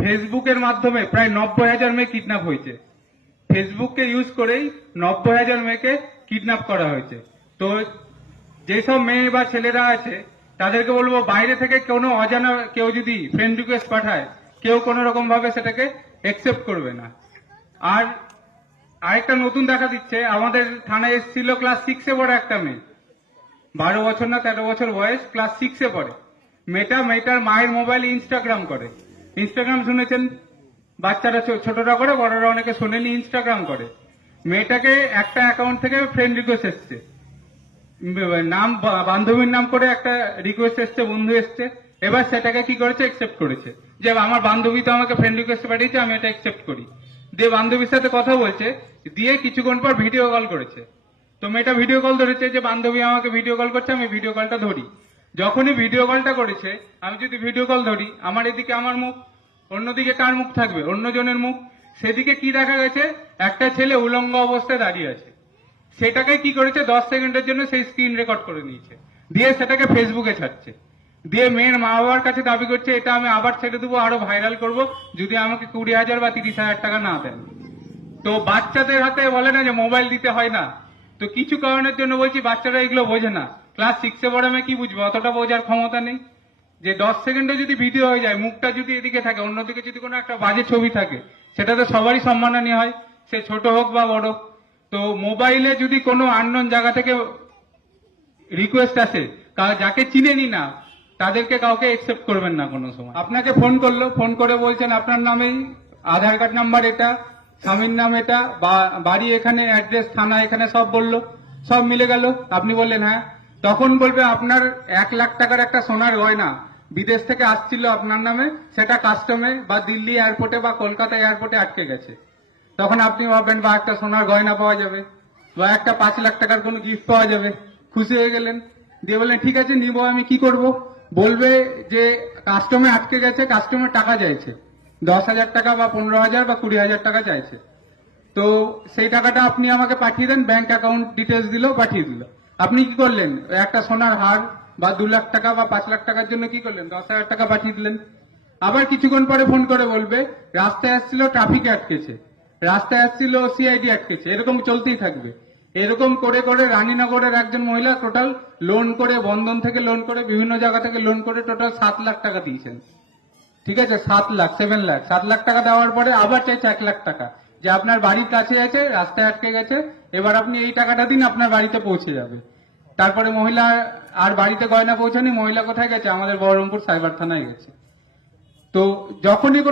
ফেসবুকের মাধ্যমে প্রায় 90,000 মেয়ে কিডন্যাপ হয়েছে। ফেসবুককে ইউজ করেই 90,000 মেয়েকে কিডন্যাপ করা হয়েছে। তো যেসব মেয়ে বা ছেলেরা আছে তাদেরকে বলবো, বাইরে থেকে কোনো অজানা কেউ যদি ফ্রেন্ড রিকোয়েস্ট পাঠায়, কেউ কোনো রকম ভাবে সেটাকে একসেপ্ট করবে না। আর আরেকটা নতুন দেখা দিচ্ছে, আমাদের থানায় এসেছিল ক্লাস 6-এ পড়ে একটা মেয়ে, 12 বছর না 13 বছর বয়স, ক্লাস 6-এ পড়ে। মেয়েটার মায়ের মোবাইলে ইনস্টাগ্রাম করে। ইনস্টাগ্রাম শুনেছেন, বাচ্চারা ছোটরা করে, বড়রা অনেকে শোনেনি, ইনস্টাগ্রাম করে। মেয়েটাকে একটা অ্যাকাউন্ট থেকে ফ্রেন্ড রিকোয়েস্ট এসছে, নাম বান্ধবীর নাম করে একটা রিকোয়েস্ট এসছে, বন্ধু এসছে। এবার সেটাকে কি করেছে, একসেপ্ট করেছে, যে আমার বান্ধবী তো আমাকে ফ্রেন্ড রিকোয়েস্ট পাঠিয়েছে, আমি এটা একসেপ্ট করি। দিয়ে বান্ধবীর সাথে কথা বলছে, দিয়ে কিছুক্ষণ পর ভিডিও কল করেছে। তো মেয়েটা ভিডিও কল ধরেছে, যে বান্ধবী আমাকে ভিডিও কল করছে, আমি ভিডিও কলটা ধরি। যখনই ভিডিও কলটা করেছে, আমি যদি ভিডিও কল ধরি, আমার এদিকে আমার মুখ, অন্যদিকে কার মুখ থাকবে, অন্যজনের মুখ। সেদিকে কি দেখা গেছে, একটা ছেলে উলঙ্গ অবস্থায় দাঁড়িয়ে আছে। সেটাকে কি করেছে, 10 সেকেন্ডের জন্য সেই স্ক্রিন রেকর্ড করে নিয়েছে, দিয়ে সেটাকে ফেসবুকে ছাড়ছে। দিয়ে মেয়ের মা বাবার কাছে দাবি করছে, এটা আমি আবার ছেড়ে দেবো, আরো ভাইরাল করব, যদি আমাকে 20,000 বা 30,000 টাকা না দেন। তো বাচ্চাদের হাতে বলে না যে মোবাইল দিতে হয় না, তো কিছু কারণের জন্য বলছি বাচ্চারা এগুলো বোঝে না। ক্লাস 6-এ পড়ে মেয়ে কি বুঝবে, অতটা বোঝার ক্ষমতা নেই। যে 10 সেকেন্ডে যদি ভিডিও হয়ে যায়, মুখটা যদি এদিকে থাকে, অন্যদিকে যদি কোনো একটা বাজে ছবি থাকে, সেটা তো সবারই সম্মাননীয় হয়, সে ছোট হোক বা বড়। তো মোবাইলে যদি কোনো আননোন জায়গা থেকে রিকোয়েস্ট আসে, যাকে চিনেনি না, তাদেরকে কাউকে একসেপ্ট করবেন না কোনো সময়। আপনাকে ফোন করলো, ফোন করে বলছেন আপনার নামেই আধার কার্ড নাম্বার এটা, স্বামীর নাম এটা, বাড়ি এখানে, অ্যাড্রেস থানা এখানে, সব বললো, সব মিলে গেল। আপনি বললেন হ্যাঁ। তখন বলবে আপনার 1 লাখ টাকার একটা সোনার গয়না বিদেশ থেকে আসছিল আপনার নামে, সেটা কাস্টমে বা দিল্লি এয়ারপোর্টে বা কলকাতা এয়ারপোর্টে আটকে গেছে। তখন আপনি ভাববেন বা একটা সোনার গয়না পাওয়া যাবে, বা একটা 5 লাখ টাকার কোনো গিফট পাওয়া যাবে, খুশি হয়ে গেলেন। দিয়ে বললেন ঠিক আছে নিব, আমি কি করব? বলবে যে কাস্টমে আটকে গেছে, কাস্টমার টাকা চাইছে, 10,000 টাকা বা 15,000 বা 20,000 টাকা চাইছে। তো সেই টাকাটা আপনি আমাকে পাঠিয়ে দেন, ব্যাংক অ্যাকাউন্ট ডিটেলস দিল, পাঠিয়ে দিল। আপনি কি করলেন, একটা সোনার হার বা 2 লাখ টাকা বা 5 লাখ টাকার জন্য কি করলেন, 10,000 টাকা পাঠিয়ে দিলেন। আবার কিছুক্ষণ পরে ফোন করে বলবে রাস্তায় আসছিল, ট্রাফিকে আটকেছে, রাস্তায় আসছিল, সিআইডি আটকেছে, এরকম চলতেই থাকবে। এরকম করে করে রানীনগরের একজন মহিলা টোটাল লোন করে, বন্ধন থেকে লোন করে, বিভিন্ন জায়গা থেকে লোন করে টোটাল 7 লাখ টাকা দিয়েছেন। ঠিক আছে, 7 লাখ, 7 লাখ, 7 লাখ টাকা দেওয়ার পরে আবার চাইছে 1 লাখ টাকা, যে আপনার বাড়ির কাছে আছে, রাস্তায় আটকে গেছে, এবার আপনি এই টাকাটা দিন, আপনার বাড়িতে পৌঁছে যাবে। তারপরে মহিলা আর বাড়িতে গয়না পৌঁছানি, মহিলা কোথায় গেছে, আমাদের বহরমপুর সাইবার থানায় গেছে। তো যখনই